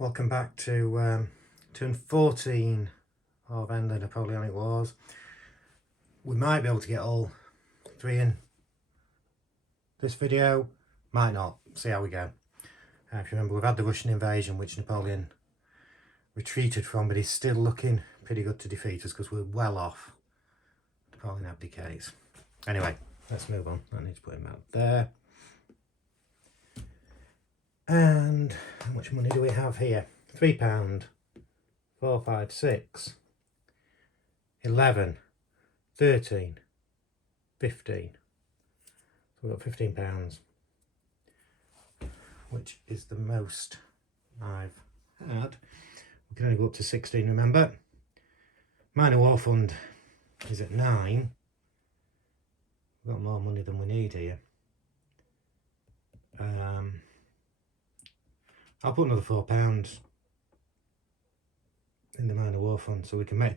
Welcome back to turn 14 of End the Napoleonic Wars. We might be able to get all three in this video, might not, see how we go. If you remember, we've had the Russian invasion, which Napoleon retreated from, but he's still looking pretty good to defeat us because we're well off. Napoleon abdicates. Anyway, let's move on. I need to put him out there. And how much money do we have here? £3, 4, 5, 6, 11, 13, 15. So we've got £15, which is the most I've had. We can only go up to 16, remember. Minor War Fund is at 9. We've got more money than we need here. I'll put another £4 in the Minor War Fund, so we can make,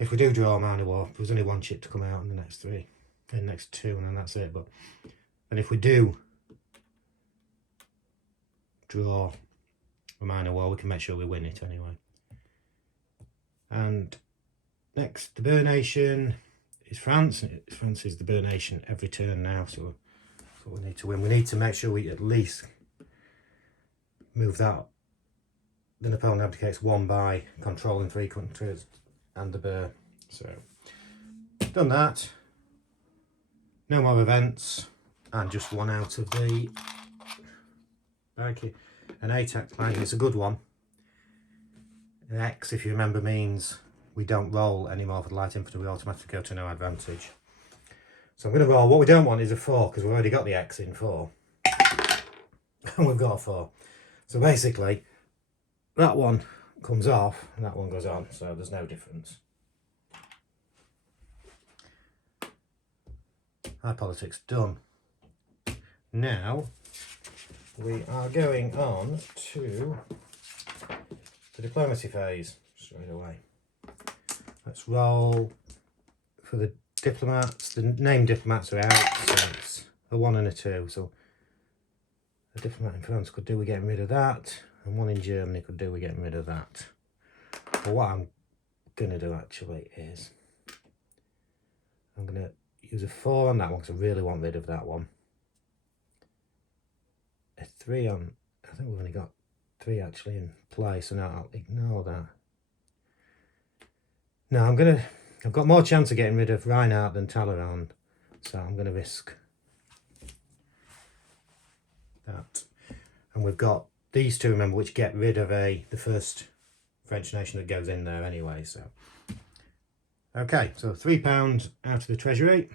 if we do draw a Minor War, there's only one ship to come out in the next two, and then that's it. But and if we do draw a Minor War, we can make sure we win it anyway. And next, the Boer Nation is France. France is the Boer Nation every turn now, so that's what we need to win. We need to make sure we at least move that, the Napoleon abdicates, one by controlling 3 countries and the Boer. So done that. No more events, and just one out of the bag. An ATAC flag, it's a good one. An X, if you remember, means we don't roll anymore for the light infantry, we automatically go to no advantage. So I'm going to roll. What we don't want is a 4, because we've already got the X in 4. And we've got a 4. So basically, that one comes off and that one goes on, so there's no difference. High politics done. Now, we are going on to the diplomacy phase straight away. Let's roll for the diplomats. The named diplomats are out, so it's a 1 and a 2. So a diplomat in France could do with getting rid of that, and one in Germany could do with getting rid of that. But what I'm going to do actually is I'm going to use a 4 on that one because I really want rid of that one. A 3 on, I think we've only got 3 actually in play, so now I'll ignore that. Now I've got more chance of getting rid of Reinhardt than Talleyrand, so I'm going to risk that. And we've got these two, remember, which get rid of the first French nation that goes in there anyway. So okay, so £3 out of the treasury,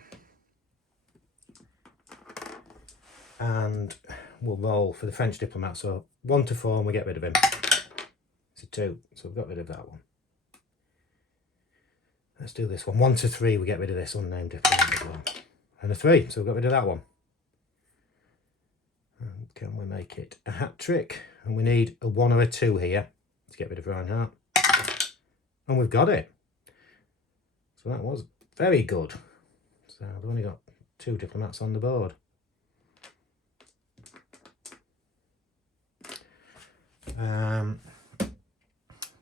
and we'll roll for the French diplomat. So 1 to 4 and we get rid of him. It's a 2, so we've got rid of that one. Let's do this one. 1 to 3 we get rid of this unnamed diplomat as well, and a 3, so we've got rid of that one. And can we make it a hat trick? And we need a 1 or a 2 here to get rid of Reinhardt, and we've got it. So that was very good. So we've only got 2 diplomats on the board.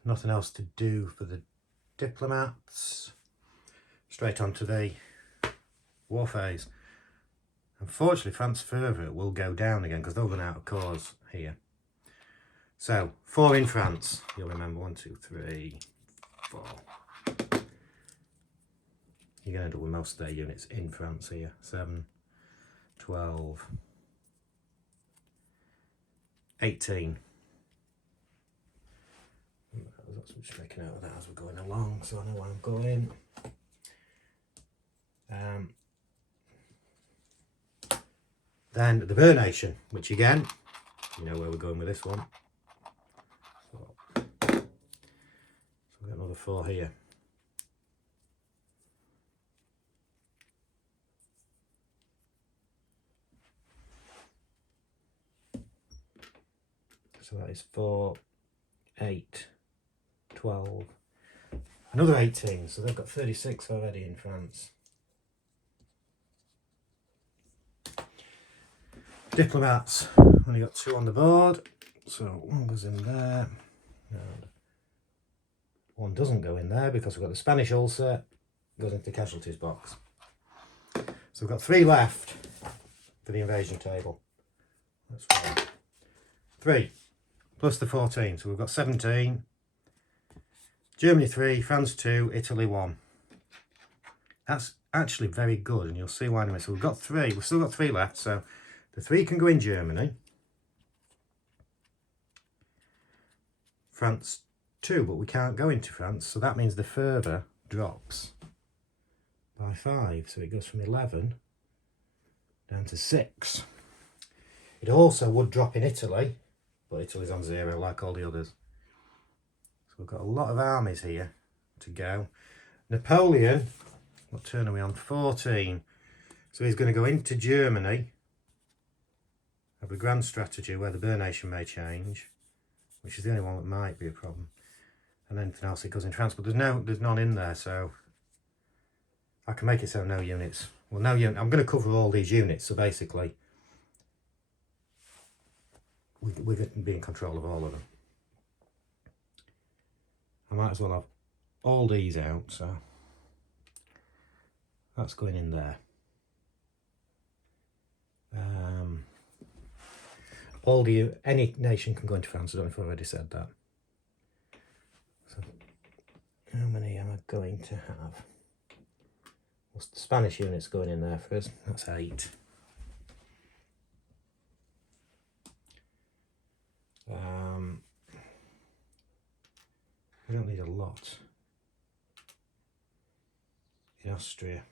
Nothing else to do for the diplomats. Straight on to the war phase. Unfortunately, France further will go down again because they'll run out of cause here. So 4 in France. You'll remember 1, 2, 3, 4. You're going to end up with most of their units in France here. 7, 12, 18. I'm just making out of that as we're going along, so I know where I'm going. Then the Boer Nation, which again, you know where we're going with this one. So we've got another 4 here. So that is 4, 8, 12, another 18, so they've got 36 already in France. Diplomats, only got 2 on the board, so 1 goes in there, And one doesn't go in there because we've got the Spanish ulcer, goes into the casualties box. So we've got 3 left for the invasion table. That's 1. 3 plus the 14, so we've got 17. Germany 3, France 2, Italy 1. That's actually very good, and you'll see why in a minute. So we've got 3, we've still got 3 left, so the 3 can go in Germany. France 2, but we can't go into France, so that means the further drops by 5, so it goes from 11 down to 6. It also would drop in Italy, but Italy's on 0 like all the others. So we've got a lot of armies here to go. Napoleon, what turn are we on? 14. So he's going to go into Germany, have a grand strategy where the Bernation may change, which is the only one that might be a problem. And anything else, it goes in France, but there's none in there, so I can make it so no units. Well, no unit. I'm going to cover all these units, so basically we're going to be in control of all of them. I might as well have all these out, so that's going in there. Any nation can go into France. I don't know if I've already said that. So how many am I going to have? What's the Spanish units going in there first? That's 8. We don't need a lot. In Austria,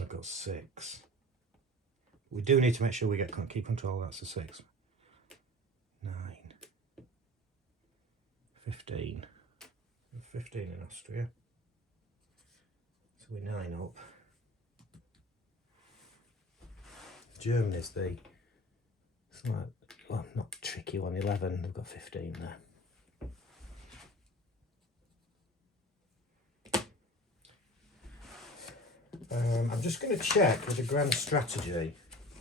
I've got 6. We do need to make sure we keep control. That's a 6. 9. 15. 15 in Austria. So we're 9 up. Germany's the slight, well, not tricky one, 11. They've got 15 there. I'm just going to check with the grand strategy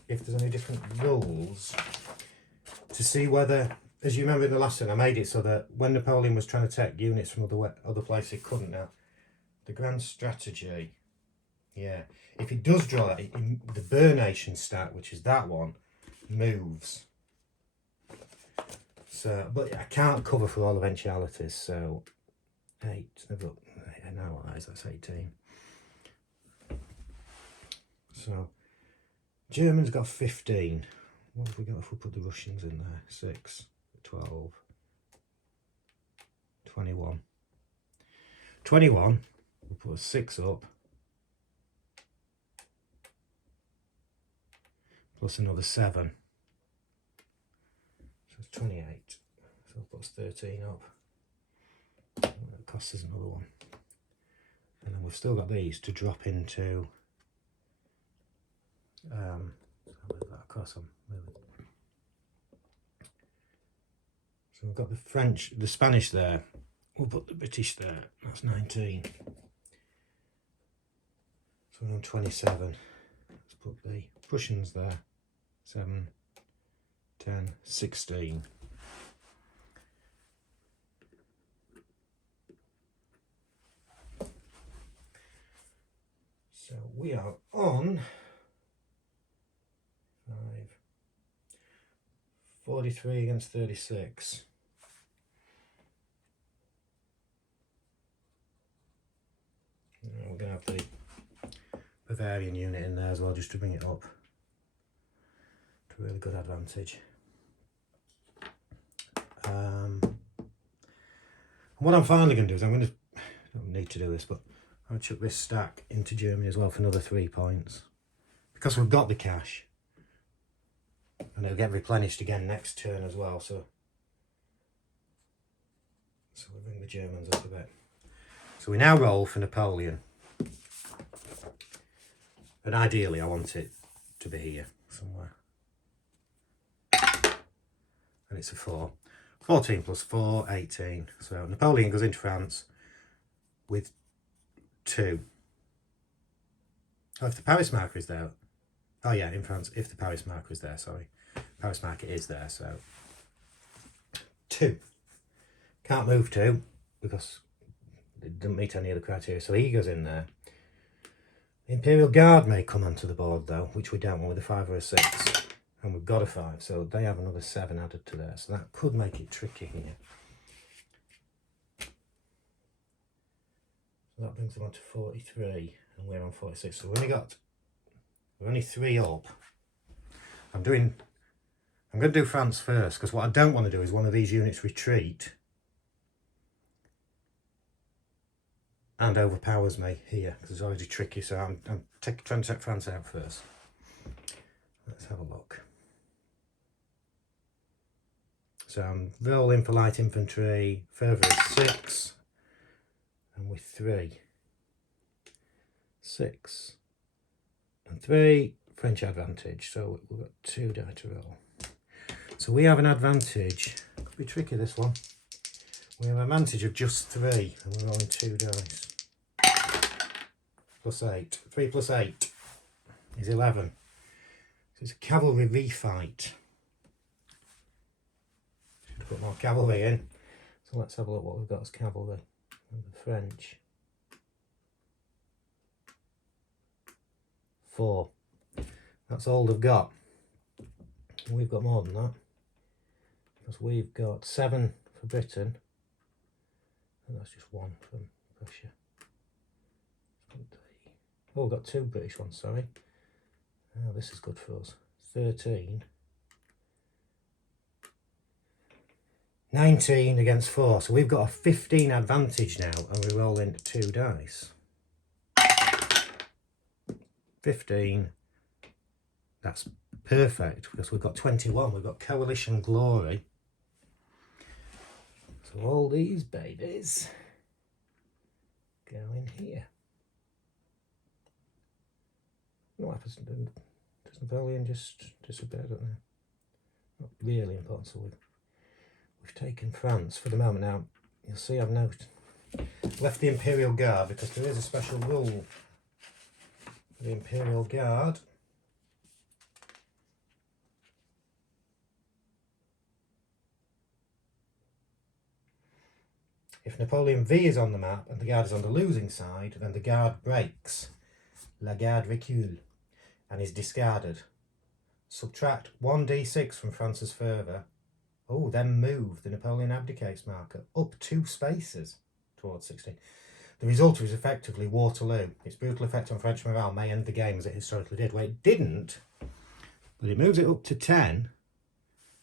if there's any different rules to see whether, as you remember in the last one, I made it so that when Napoleon was trying to take units from other places, he couldn't. Now, the grand strategy, yeah, if it does draw that, the Bernation stat, which is that one, moves. So, but I can't cover for all eventualities, so 8, I know what that is, that's 18. So, Germans got 15. What have we got if we put the Russians in there? 6, 12, 21. 21, we'll put a 6 up. Plus another 7. So it's 28. So we'll put 13 up. That costs us another one. And then we've still got these to drop into. I'll move that across. I'm moving. So we've got the Spanish there. We'll put the British there. That's 19. So we're on 27. Let's put the Prussians there. 7, 10, 16. So we are on 43 against 36. We're going to have the Bavarian unit in there as well, just to bring it up to a really good advantage. And what I'm finally going to do is I don't need to do this, but I'm going to chuck this stack into Germany as well for another 3 points. Because we've got the cash. And it'll get replenished again next turn as well, so we'll bring the Germans up a bit. So we now roll for Napoleon. And ideally I want it to be here somewhere. And it's a 4. 14 plus 4, 18. So Napoleon goes into France with 2. Oh, if the Paris marker is there. Oh yeah, in France, if the Paris marker is there, sorry. Paris marker is there, so 2. can't move to because it doesn't meet any of the criteria, so he goes in there. The Imperial Guard may come onto the board though, which we don't want with a 5 or a 6, and we've got a 5, so they have another 7 added to there, so that could make it tricky here. So that brings them on to 43, and we're on 46, so we're only 3 up. I'm going to do France first, because what I don't want to do is one of these units retreat and overpowers me here, because it's already tricky, so I'm trying to take France out first. Let's have a look. So I'm rolling for light infantry, further is 6, and with 3. 6 and 3, French advantage, so we've got 2 die to roll. So we have an advantage, could be tricky this one. We have an advantage of just 3, and we're rolling 2 dice. Plus 8. 3 plus 8 is 11. So it's a cavalry refight. Should put more cavalry in. So let's have a look what we've got as cavalry. And the French. 4. That's all they've got. We've got more than that. Because we've got 7 for Britain. And that's just 1 from Russia. Oh, we've got 2 British ones, sorry. Oh, this is good for us. 13. 19 against 4. So we've got a 15 advantage now, and we're rolling 2 dice. 15. That's perfect, because we've got 21. We've got coalition glory. So all these babies go in here. What happens? Does Napoleon just disappear? I don't know. Not really important. So we've taken France for the moment. Now you'll see I've left the Imperial Guard because there is a special rule for the Imperial Guard. If Napoleon V is on the map and the Guard is on the losing side, then the Guard breaks. La Garde recule and is discarded. Subtract 1d6 from France's fervour. Oh, then move the Napoleon abdicates marker up 2 spaces towards 16. The result is effectively Waterloo. Its brutal effect on French morale may end the game as it historically did. Well, it didn't, but it moves it up to 10,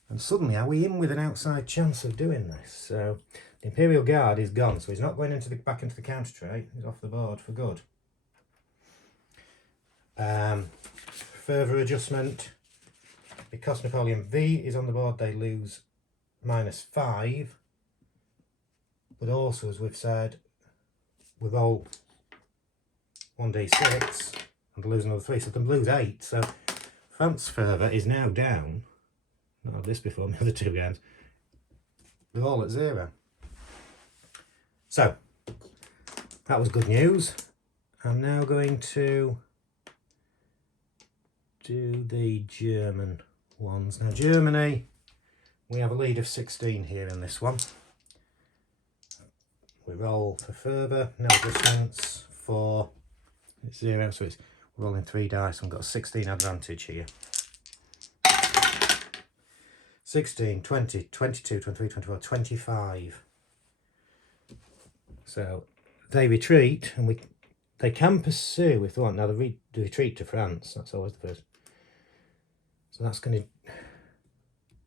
and suddenly are we in with an outside chance of doing this? So the Imperial Guard is gone, so he's not going back into the counter tray. He's off the board for good. Further adjustment, because Napoleon V is on the board, they lose -5, but also, as we've said, we roll 1d6 and lose another 3, so they lose 8. So France fervour is now down. Not had this before, the other 2 games. They're all at 0. So that was good news. I'm now going to do the German ones. Now Germany, we have a lead of 16 here in this one. We roll for further, no adjustments, 4, it's 0, so we're rolling 3 dice and got a 16 advantage here. 16, 20, 22, 23, 24, 25. So they retreat, and they can pursue if they want. Now they retreat to France, that's always the first. So that's going to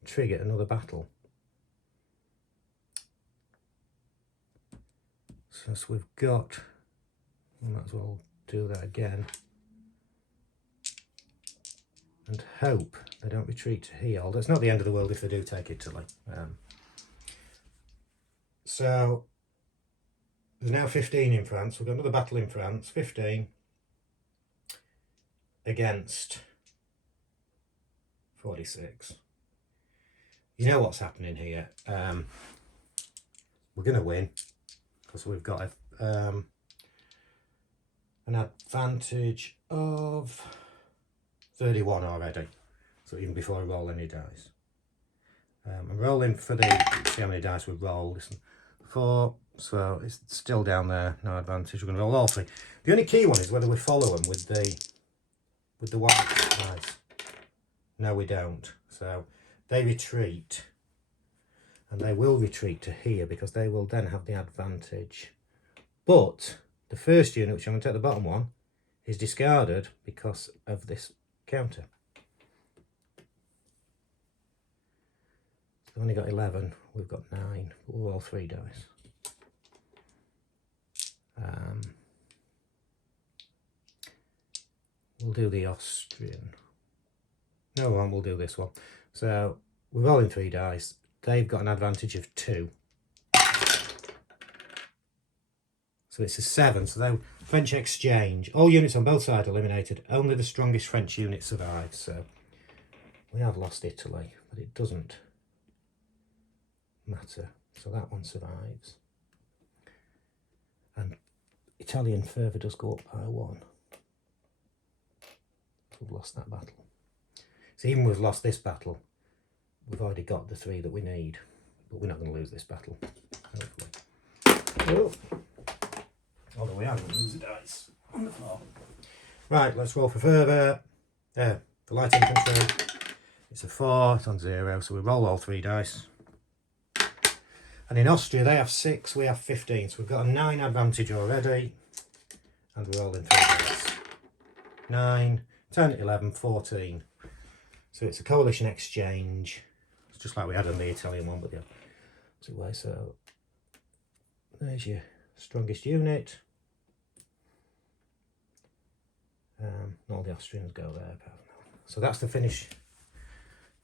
trigger another battle. So we've got, we might as well do that again. And hope they don't retreat to here. Although it's not the end of the world if they do take Italy. So there's now 15 in France. We've got another battle in France. 15 against 46. You know what's happening here. We're going to win because we've got an advantage of 31 already. So even before I roll any dice. I'm rolling for see how many dice we roll. Listen, 4, so it's still down there, no advantage. We're going to roll all 3. The only key one is whether we follow them with the white dice. No, we don't. So they retreat, and they will retreat to here because they will then have the advantage. But the first unit, which I'm going to take the bottom one, is discarded because of this counter. We've only got 11, we've got 9, but we'll roll 3 dice. We'll do the Austrian. No, we'll do this one. So we're rolling 3 dice. They've got an advantage of 2. So it's a 7. So then French exchange. All units on both sides eliminated. Only the strongest French unit survives. So we have lost Italy, but it doesn't matter. So that one survives. And Italian further does go up by 1. We've lost that battle. So even we've lost this battle, we've already got the 3 that we need. But we're not going to lose this battle, hopefully. Oh. Although we are going to lose the dice on the floor. Right, let's roll for further. For light infantry, it's a 4, it's on 0, so we roll all 3 dice. And in Austria, they have 6, we have 15, so we've got a 9 advantage already. And we're rolling 3 dice. 9, 10, 11, 14. So it's a coalition exchange. It's just like we had on the Italian one, but the opposite way. So there's your strongest unit. All the Austrians go there. So that's the finish.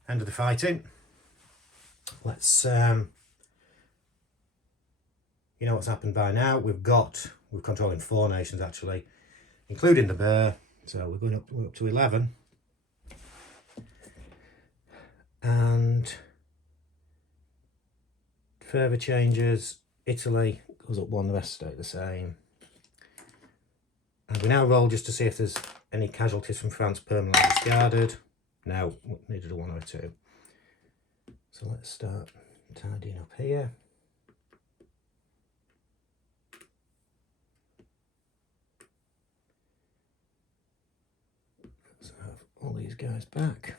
End of the fighting. Let's, you know what's happened by now. We're controlling 4 nations actually, including the bear. So we're up to 11. And further changes, Italy goes up 1, the rest stay the same. And we now roll just to see if there's any casualties from France permanently discarded. No, we needed a 1 or a 2. So let's start tidying up here. So I have all these guys back.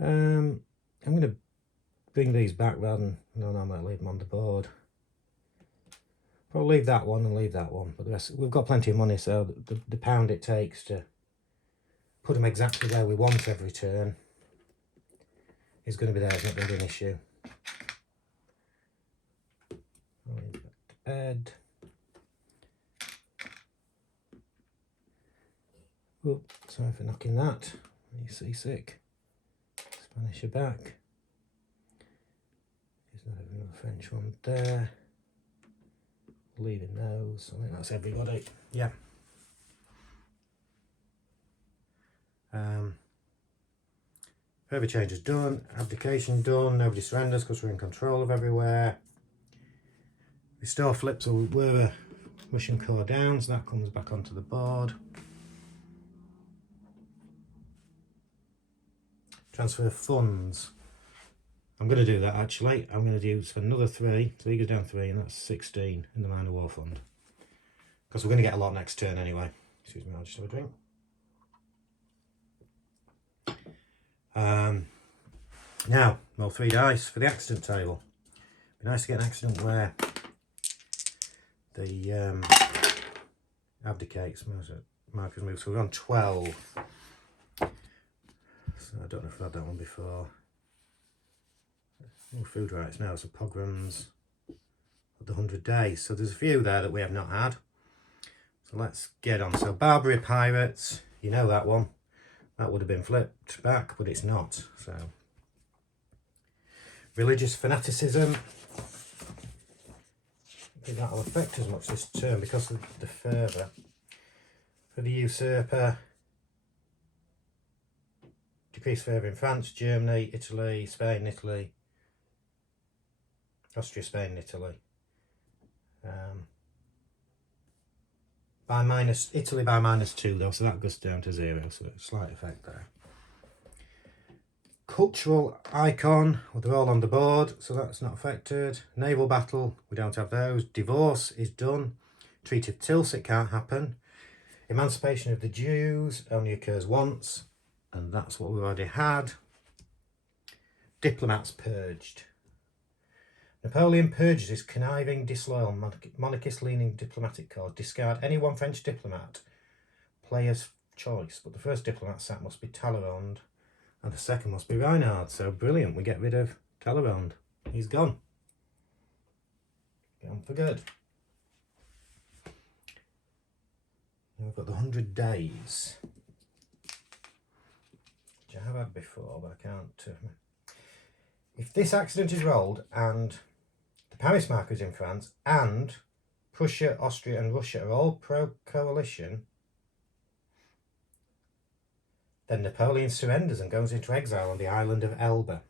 I'm going to bring these back rather than, no, I might leave them on the board. Probably leave that one and leave that one, but the rest, we've got plenty of money, so the pound it takes to put them exactly where we want every turn is going to be there. It's not going to be an issue. I'll leave that to bed. Oh, sorry for knocking that. You seasick. Spanish are back. There's another French one there. Leaving those. I think that's everybody. Yeah. Further changes done. Abdication done. Nobody surrenders because we're in control of everywhere. Restore flips were a Russian core down, so that comes back onto the board. Transfer funds. I'm going to do that actually. I'm going to do for another 3. So he goes down 3, and that's 16 in the minor war fund. Because we're going to get a lot next turn anyway. Excuse me, I'll just have a drink. Now, roll 3 dice for the accident table. Be nice to get an accident where the abdicates. Markers move. So we're on 12. So I don't know if I've had that one before. No food rights now, so pogroms of the 100 days. So there's a few there that we have not had. So let's get on. So Barbary Pirates, you know that one. That would have been flipped back, but it's not. So religious fanaticism. I think that'll affect us much this turn because of the further. For the usurper, decrease favour in France, Germany, Italy, Spain, Italy, Austria, Spain, Italy. by minus, Italy by -2 though, so that goes down to 0, so a slight effect there. Cultural icon, well, they're all on the board, so that's not affected. Naval battle, we don't have those. Divorce is done. Treaty of Tilsit can't happen. Emancipation of the Jews only occurs once, and that's what we've already had. Diplomats purged. Napoleon purges his conniving, disloyal, monarchist-leaning diplomatic corps. Discard any one French diplomat. Player's choice, but the first diplomat sacked must be Talleyrand, and the second must be Reinhard. So brilliant, we get rid of Talleyrand. He's gone. Gone for good. Now we've got the 100 days, which I have had before, but I can't. If this accident is rolled and the Paris marker is in France and Prussia, Austria and Russia are all pro-coalition, then Napoleon surrenders and goes into exile on the island of Elba.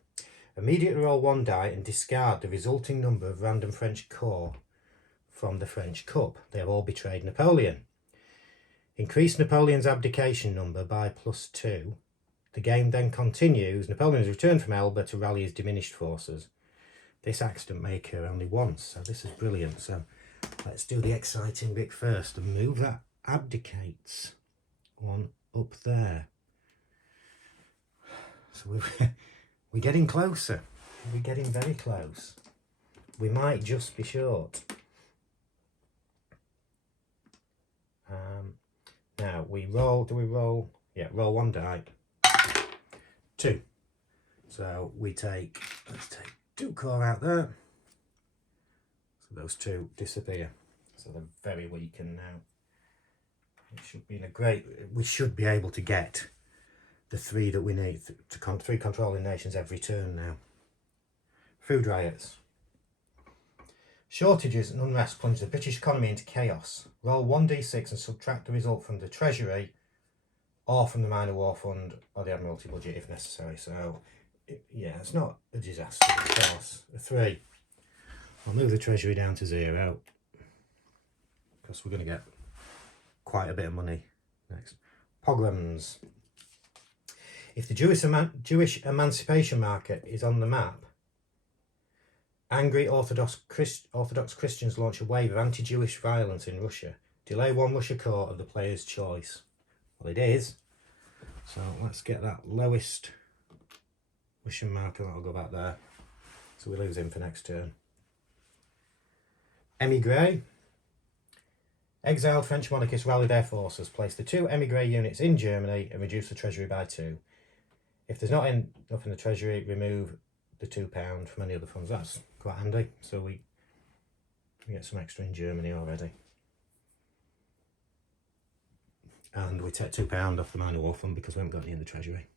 Immediately roll 1 die and discard the resulting number of random French corps from the French Cup. They have all betrayed Napoleon. Increase Napoleon's abdication number by +2. The game then continues. Napoleon has returned from Elba to rally his diminished forces. This accident may occur only once, so this is brilliant. So let's do the exciting bit first and move that abdicates one up there. So we're getting closer. We're getting very close. We might just be short. Now we roll. Do we roll? Yeah, roll 1 die. 2. So we take, let's take 2 corps out there. So those 2 disappear. So they're very weakened now. It should be in a great, we should be able to get the 3 that we need to 3 controlling nations every turn now. Food riots. Shortages and unrest plunge the British economy into chaos. Roll 1d6 and subtract the result from the Treasury or from the Minor War Fund or the Admiralty budget if necessary. So, yeah, it's not a disaster, of course. A 3. I'll move the Treasury down to 0 because we're going to get quite a bit of money next. Pogroms. If the Jewish emancipation market is on the map, angry Orthodox Christians launch a wave of anti-Jewish violence in Russia. Delay 1 Russia court of the player's choice. Well, it is. So let's get that lowest Russian marker. That'll go back there. So we lose him for next turn. Emigre. Exiled French monarchists rally their forces. Place the 2 emigre units in Germany and reduce the treasury by 2. If there's not enough in the treasury, remove the £2 from any other funds. That's quite handy. So we get some extra in Germany already. And we take £2 off the Minor War Fund because we haven't got any in the treasury.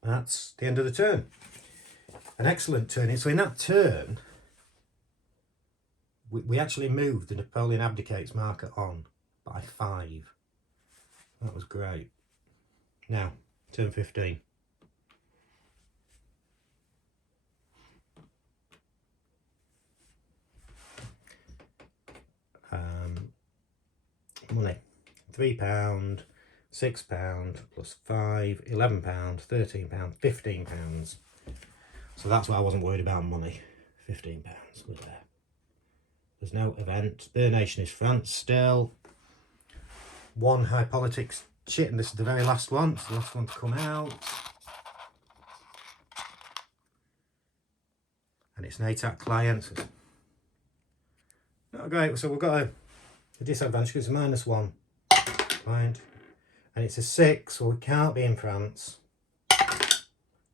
That's the end of the turn. An excellent turn. So in that turn, we actually moved the Napoleon abdicates marker on by 5. That was great. Now, turn 15. Money. £3, £6 plus 5, £11, £13, £15. So that's what I wasn't worried about, money. £15 was there. There's no event. Their nation is France still. 1 high politics shit, and this is the very last one. It's the last one to come out. And it's an ATAC client. So it's not great. So we've got a disadvantage because it's -1. Right. And it's a 6, so we can't be in France. So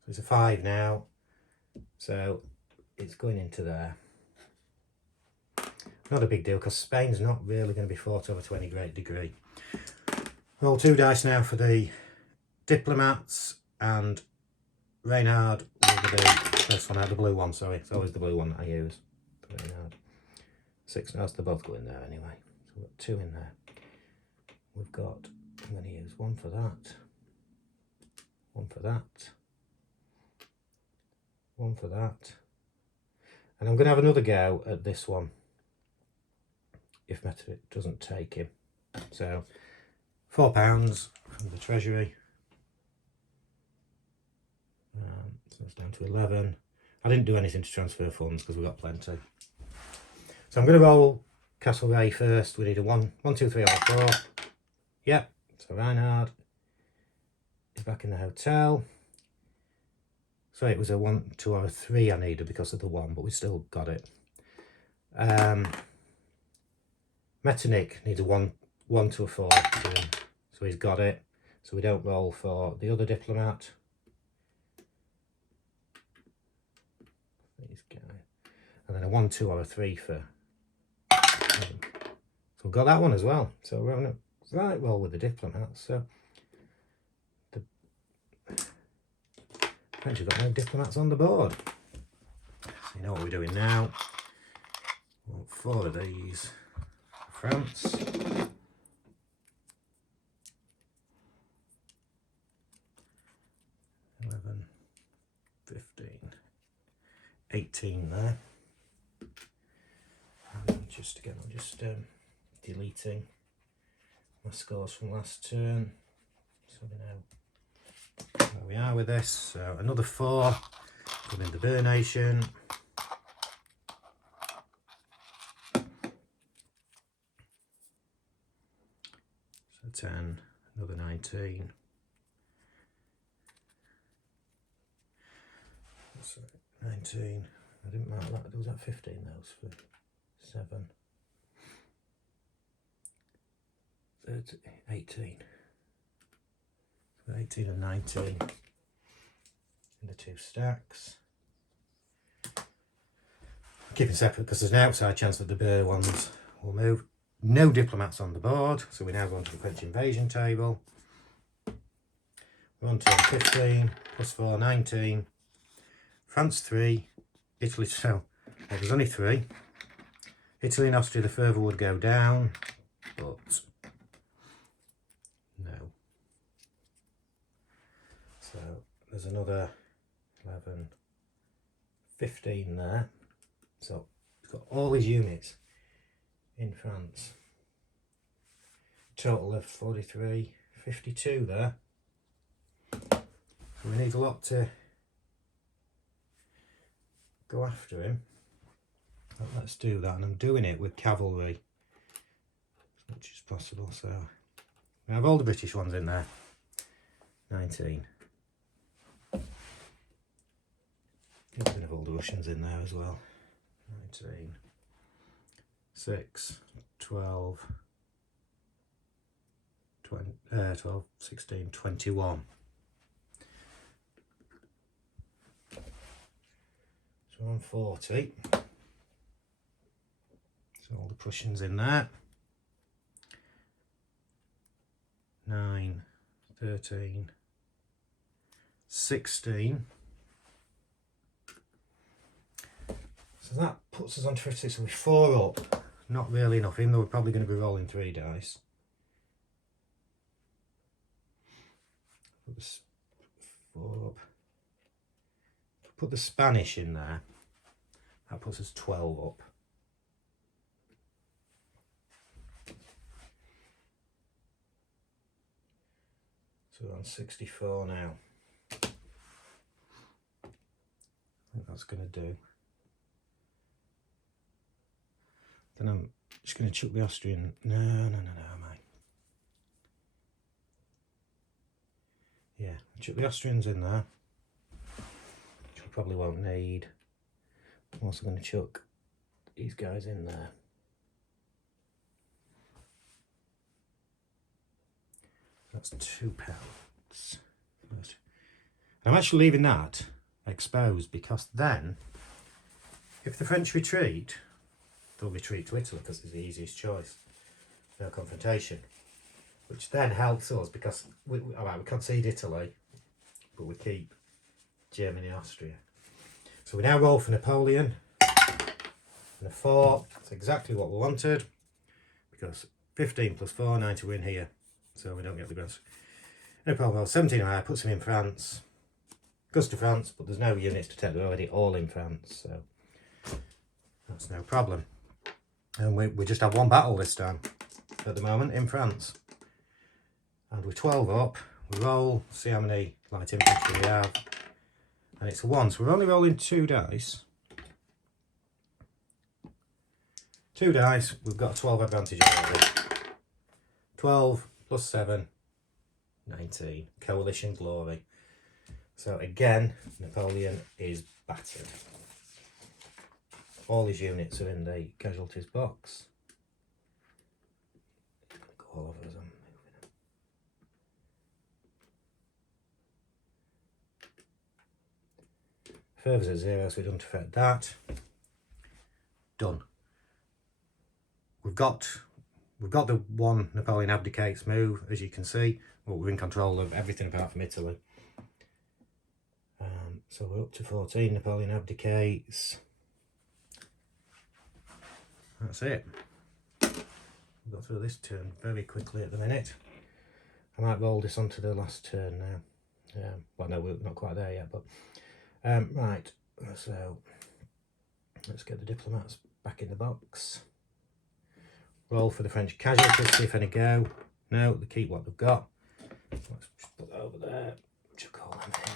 it's a 5 now. So it's going into there. Not a big deal because Spain's not really going to be fought over to any great degree. Roll 2 dice now for the diplomats, and Reinhard will be the first one out, the blue one, sorry. It's always the blue one that I use. Reinhard. 6 now, they both go in there anyway. So we've got 2 in there. We've got, I'm going to use 1 for that, 1 for that, 1 for that, and I'm going to have another go at this one. if Metternich doesn't take him. So £4 from the Treasury. So it's down to 11. I didn't do anything to transfer funds because we've got plenty. So I'm going to roll Castlereagh first. We need a 1, 2, 3 or 4. Yep. So Reinhard is back in the hotel. So it was a 1, 2 or a 3 I needed because of the 1, but we still got it. Metternich needs a 1, 2 or 4. So he's got it. So we don't roll for the other diplomat. This guy. And then a 1, 2 or a 3 for... So we've got that one as well. So we're on a right roll with the diplomats. So the French have got no diplomats on the board. So you know what we're doing now. We want 4 of these for France. 11, 15, 18 there. And just again, I'm just deleting my scores from last turn, so we know where we are with this. So another 4 coming the Burr Nation. So 10, another 19. So 19. I didn't mark that. Was that 15? That was for 7. 30, 18. So 18 and 19 in the 2 stacks. Keeping separate because there's an outside chance that the Burr ones will move. No diplomats on the board, so we now go on to the French invasion table. We're on turn 15, plus 4, 19. France 3, Italy 2. Well, there's only 3. Italy and Austria, the further would go down, but no. So there's another 11, 15 there. So we've got all these units in France. Total of 43, 52 there. So we need a lot to go after him. But let's do that, and I'm doing it with cavalry as much as possible. So we have all the British ones in there. 19. A bit of all the Russians in there as well. 19. 6, 12, 20, 12, 16, 21. So we're on 40. So all the Prussians in there. 9, 13, 16. So that puts us on 56, so we're 4 up. Not really enough, even though we're probably going to be rolling 3 dice. Put the 4 up. Put the Spanish in there. That puts us 12 up. So we're on 64 now. I think that's going to do. Then I'm just going to chuck the Austrian. No, am I? Yeah, chuck the Austrians in there, which I probably won't need. I'm also going to chuck these guys in there. That's £2. I'm actually leaving that exposed because then, if the French retreat, they'll retreat to Italy because it's the easiest choice. No confrontation. Which then helps us because we concede Italy, but we keep Germany and Austria. So we now roll for Napoleon. And a 4. That's exactly what we wanted. Because 15 plus 4, 90 we're in here. So we don't get the gross. No problem. 17 high puts him in France. Goes to France, but there's no units to take. They're already all in France. So that's no problem. And we just have one battle this time at the moment in France. And we're 12 up, we roll, see how many light infantry we have. And it's a 1, so we're only rolling 2 dice. 2 dice, we've got a 12 advantage already. 12 plus 7, 19. Coalition glory. So again, Napoleon is battered. All his units are in the casualties box. Go all over as I'm moving them. Fervor's at 0, so we don't affect that. Done. We've got the one Napoleon abdicates move, as you can see. Well, we're in control of everything apart from Italy. So we're up to 14. Napoleon abdicates. That's it. We've got through this turn very quickly at the minute. I might roll this onto the last turn now. Well, no, we're not quite there yet, but right. So let's get the diplomats back in the box. Roll for the French casualties, see if any go. No, they keep what they've got. Let's just put that over there. Chuck all them in.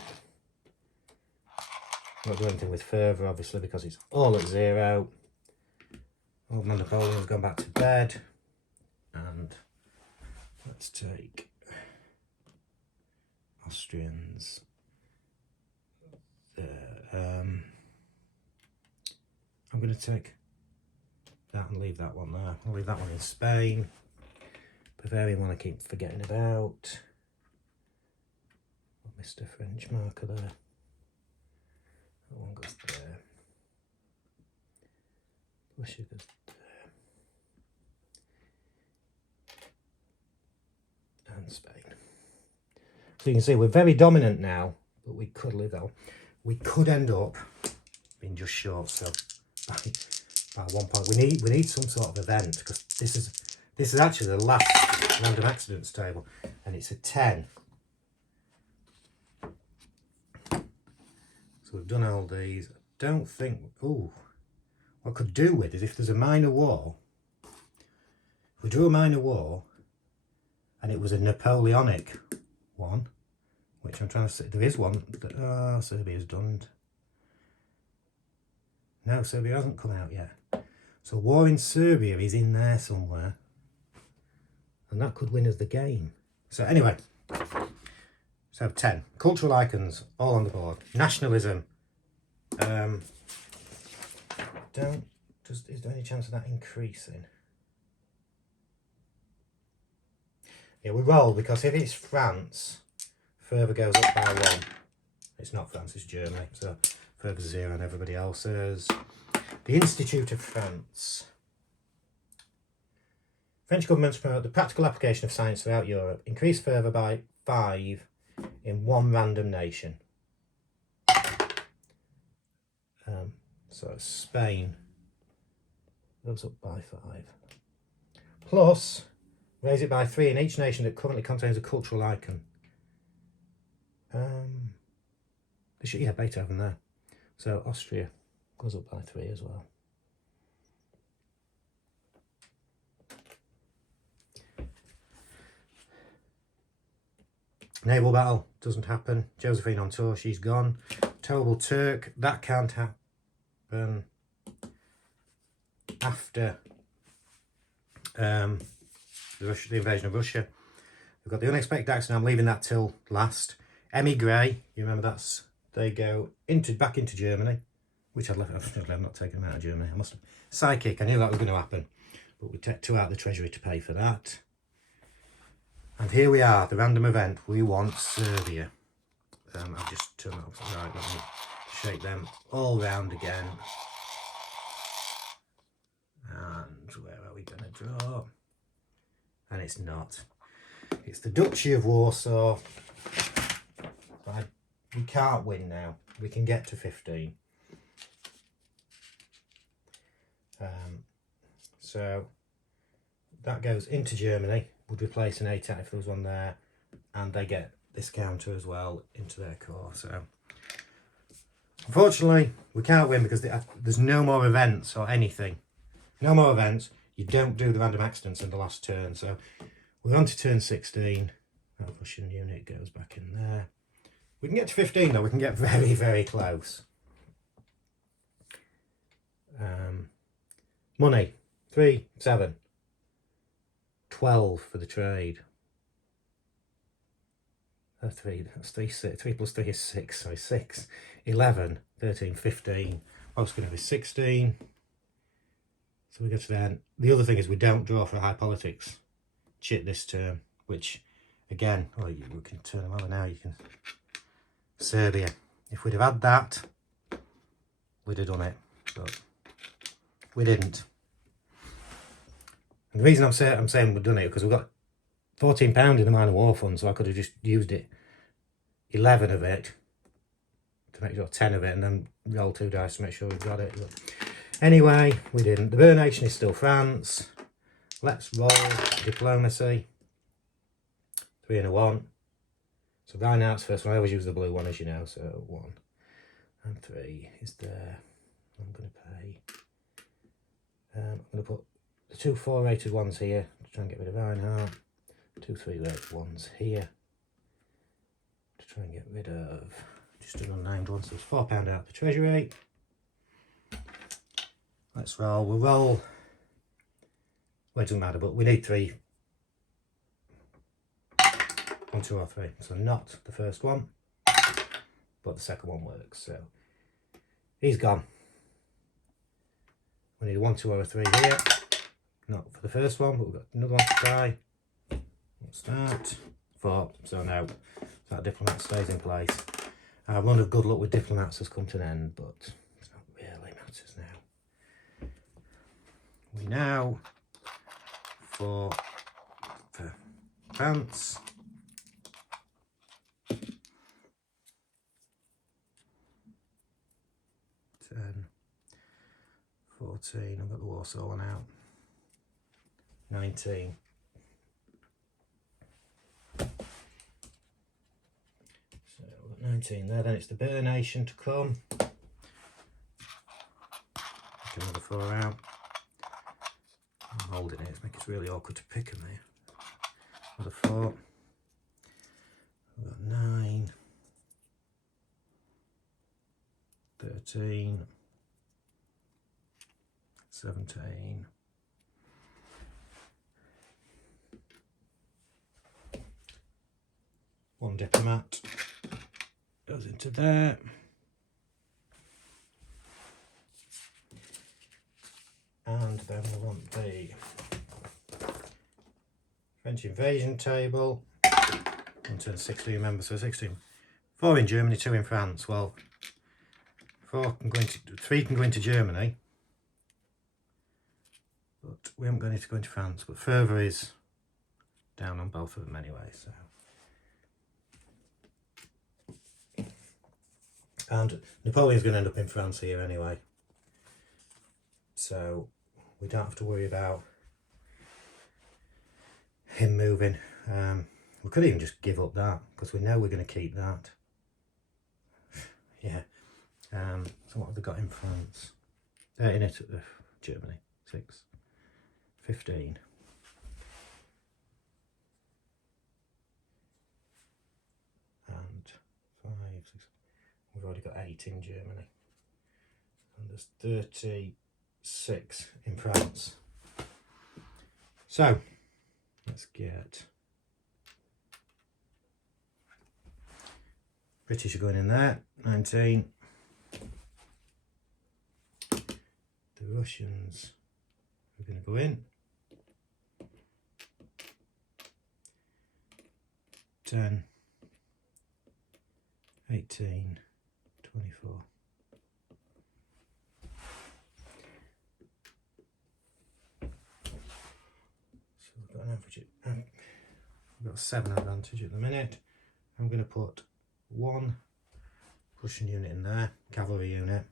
Not do anything with fervour, obviously, because it's all at 0. Old man Napoleon's gone back to bed. And let's take Austrians there. I'm going to take that and leave that one there. I'll leave that one in Spain. Bavarian one I keep forgetting about. Mr. French marker there. That one goes there. Russia goes there. And Spain. So you can see we're very dominant now, but we could leave that one. We could end up being just short, so by 1 point. We need some sort of event, because this is actually the last random accidents table, and it's a 10. So we've done all these. I don't think. Oh, what I could do with is if there's a minor war. If we drew a minor war, and it was a Napoleonic one, which I'm trying to say, there is one. Serbia's done. No, Serbia hasn't come out yet. So war in Serbia is in there somewhere. And that could win us the game. So anyway, so 10. Cultural icons, all on the board. Nationalism. Is there any chance of that increasing? Yeah, we roll, because if it's France, further goes up by 1. It's not France, it's Germany. So further 0 and everybody else's. The Institute of France. French governments promote the practical application of science throughout Europe. Increase further by 5 in one random nation. So Spain goes up by 5. Plus, raise it by 3 in each nation that currently contains a cultural icon. Yeah, Beethoven there. So Austria goes up by 3 as well. Naval battle doesn't happen. Josephine on tour, she's gone. Terrible Turk, that can't happen after the invasion of Russia. We've got the unexpected accident. I'm leaving that till last. Emigre, you remember they go back into Germany, which I've not taken them out of Germany. I must have. Psychic, I knew that was going to happen, but we take 2 out of the treasury to pay for that. And here we are, the random event. We want Serbia. I'll just turn that up. Right, let me shake them all round again. And where are we going to draw? And it's not. It's the Duchy of Warsaw. We can't win now. We can get to 15. So that goes into Germany. Would replace an ATAT if there was one there. And they get this counter as well into their core. So unfortunately, we can't win because there's no more events or anything No more events. You don't do the random accidents in the last turn. So we're on to turn 16. That Russian unit goes back in there. We can get to 15 though. We can get very, very close. Money. 3, 7. 12 for the trade. 3, that's 3, 6. 3 plus 3 is 6. So 6, 11, 13, 15. Oh, it's going to be 16. So we go to then. The other thing is we don't draw for a high politics chit this term, which again, oh, we can turn them over now. You can Serbia. If we'd have had that, we'd have done it, but we didn't. And the reason I'm saying we've done it because we've got £14 in the minor war fund, so I could have just used it, 11 of it, to make sure 10 of it, and then roll 2 dice to make sure we've got it. But anyway, we didn't. The Bear Nation is still France. Let's roll diplomacy. 3 and a 1. So Reinhardt's first one. I always use the blue one, as you know. So 1 and 3 is there. I'm going to pay. I'm going to put the 2 4-rated ones here to try and get rid of Reinhardt. 2 3-rated ones here to try and get rid of just an unnamed one. So it's £4 out the treasury. Let's roll. We'll roll. Well, it doesn't matter, but we need 3. 1, 2 or 3. So not the first one, but the second one works. So he's gone. We need a 1, 2 or a 3 here. Not for the first one, but we've got another one to try. What's that? 4. So no, that diplomat stays in place. Our run of good luck with diplomats has come to an end, but it's not really matters now. We now for France. 10, 14, I've got the Warsaw one out. 19. So we've got 19 there, then it's the Bear Nation to come. Get another 4 out. I'm holding it, it's making it really awkward to pick them here. Another 4. We've got 9. 13. 17. One diplomat goes into there. And then we want the French invasion table. On turn 16, remember, so 16. 4 in Germany, 2 in France. Well, 3 can go into Germany, but we haven't got any to go into France. But further is down on both of them anyway. So, and Napoleon's going to end up in France here anyway, so we don't have to worry about him moving. We could even just give up that because we know we're going to keep that. Yeah. So what have they got in France? In it, Germany. 6, 15. And 5, 6. We've already got 8 in Germany. And there's 36 in France. So, let's get... British are going in there. 19. The Russians are going to go in. 10, 18, 24. So we've got an average. We've got 7 advantage at the minute. I'm going to put 1 Russian unit in there, cavalry unit.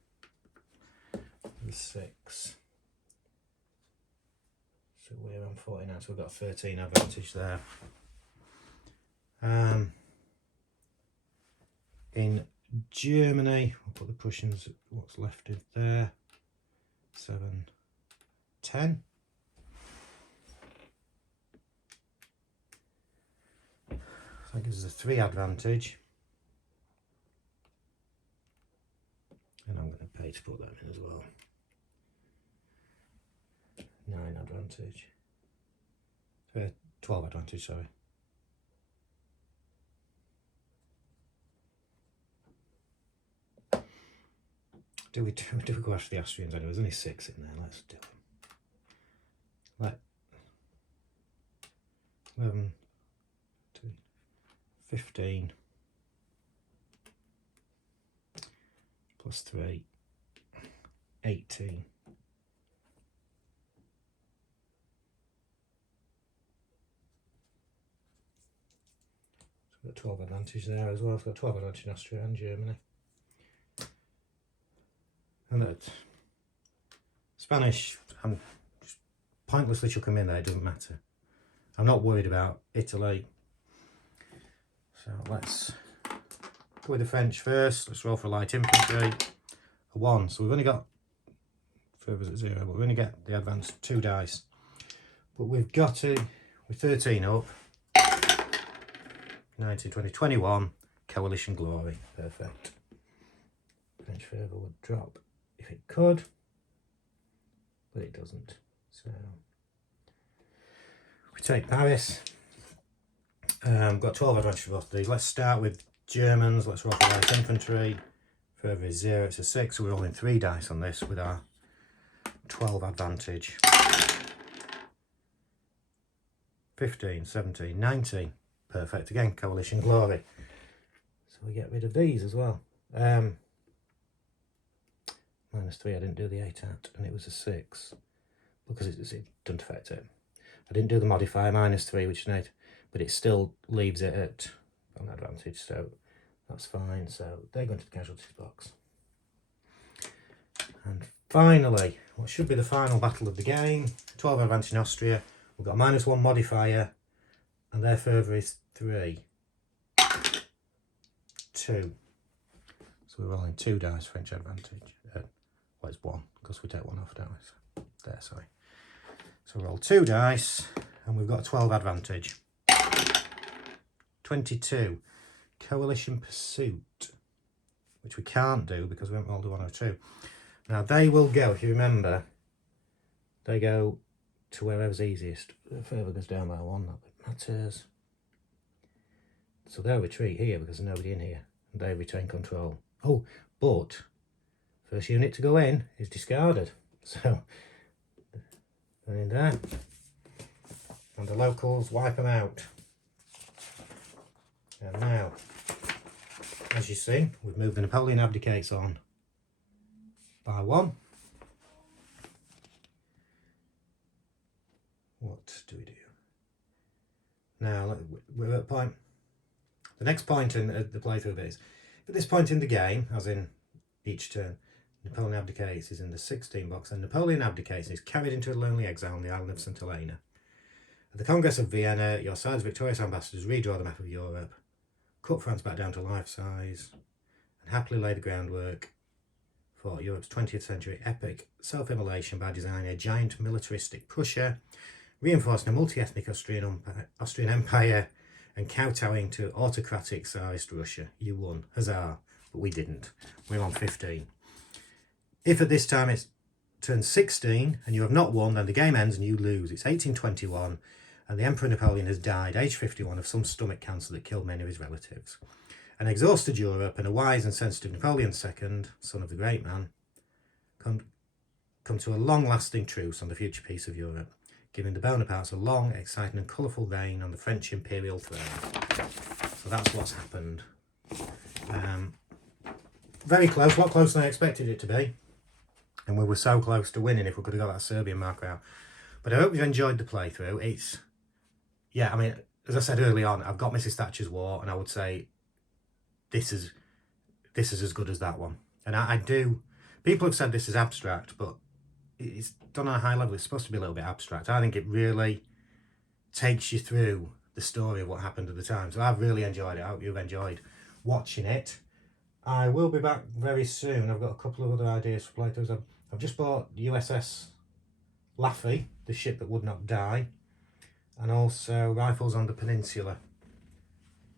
6. So we're on 40 now, so we've got 13 advantage there. In Germany, we'll put the Prussians, what's left in there. 7, 10. So that gives us a 3 advantage. And I'm going to pay to put that in as well. 9 advantage. 12 advantage, sorry. Do we go after the Austrians anyway? There's only 6 in there. Let's do them. 11, 15 plus 3, 18. So we've got 12 advantage there as well. We've got 12 advantage in Austria and Germany. And that Spanish, I'm just pointlessly chuck them in there, it doesn't matter. I'm not worried about Italy. So let's go with the French first. Let's roll for light infantry. A 1. So we've only got, further's at 0, but we only get the advanced 2 dice. But we've got to, with 13 up, 19, 20, 21, coalition glory. Perfect. French fervour would drop if it could, but it doesn't. So we take Paris. Got 12 advantage for both of these. Let's start with Germans. Let's roll for light infantry. Fervour is 0, it's a 6, so we're rolling 3 dice on this with our 12 advantage. 15, 17, 19. Perfect again, coalition glory. So we get rid of these as well. -3, I didn't do the 8 at, and it was a 6 because it doesn't affect it. I didn't do the modifier -3, which is an 8, but it still leaves it at an advantage, so that's fine. So they're going to the casualties box. And finally, what should be the final battle of the game, 12 advantage in Austria. We've got a -1 modifier, and their fervour is 3. 2. So we're rolling 2 dice, French advantage. Well, it's 1, because we take 1 off, don't we? So, there, sorry. So we roll 2 dice, and we've got a 12 advantage. 22. Coalition pursuit, which we can't do because we haven't rolled a 1 or 2. Now, they will go, if you remember, they go to wherever's easiest. The further goes down by 1, not that matters. So they'll retreat here because there's nobody in here. And they retain control. Oh, but first unit to go in is discarded. So they're in there. And the locals wipe them out. And now, as you see, we've moved the Napoleon abdicates on by 1. What do we do? Now, we're at a point. The next point in the playthrough is, at this point in the game, as in each turn, Napoleon abdicates is in the 16 box, and Napoleon abdicates and is carried into a lonely exile on the island of St. Helena. At the Congress of Vienna, your side's victorious ambassadors redraw the map of Europe, cut France back down to life size, and happily lay the groundwork for Europe's 20th century epic self-immolation by designing a giant militaristic Prussia, reinforcing a multi-ethnic Austrian Empire, and kowtowing to autocratic-sized Russia. You won. Huzzah. But we didn't. We're on 15. If at this time it's turn 16 and you have not won, then the game ends and you lose. It's 1821 and the Emperor Napoleon has died, age 51, of some stomach cancer that killed many of his relatives. An exhausted Europe and a wise and sensitive Napoleon II, son of the great man, come to a long-lasting truce on the future peace of Europe, giving the Bonapartes a long, exciting and colourful reign on the French imperial throne. So that's what's happened. Very close, a lot closer than I expected it to be. And we were so close to winning if we could have got that Serbian marker out. But I hope you've enjoyed the playthrough. It's, yeah, I mean, as I said early on, I've got Mrs. Thatcher's War, and I would say this is as good as that one. And I do, people have said this is abstract, but it's done on a high level. It's supposed to be a little bit abstract. I think it really takes you through the story of what happened at the time. So I've really enjoyed it. I hope you've enjoyed watching it. I will be back very soon. I've got a couple of other ideas for playthroughs. I've just bought USS Laffy, the ship that would not die, and also Rifles on the Peninsula.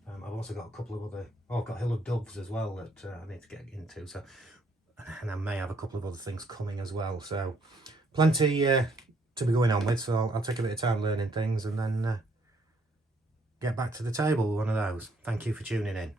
I've also got a couple of other, I've got Hill of Doves as well that I need to get into, so, and I may have a couple of other things coming as well, so plenty to be going on with, so I'll take a bit of time learning things and then get back to the table with one of those. Thank you for tuning in.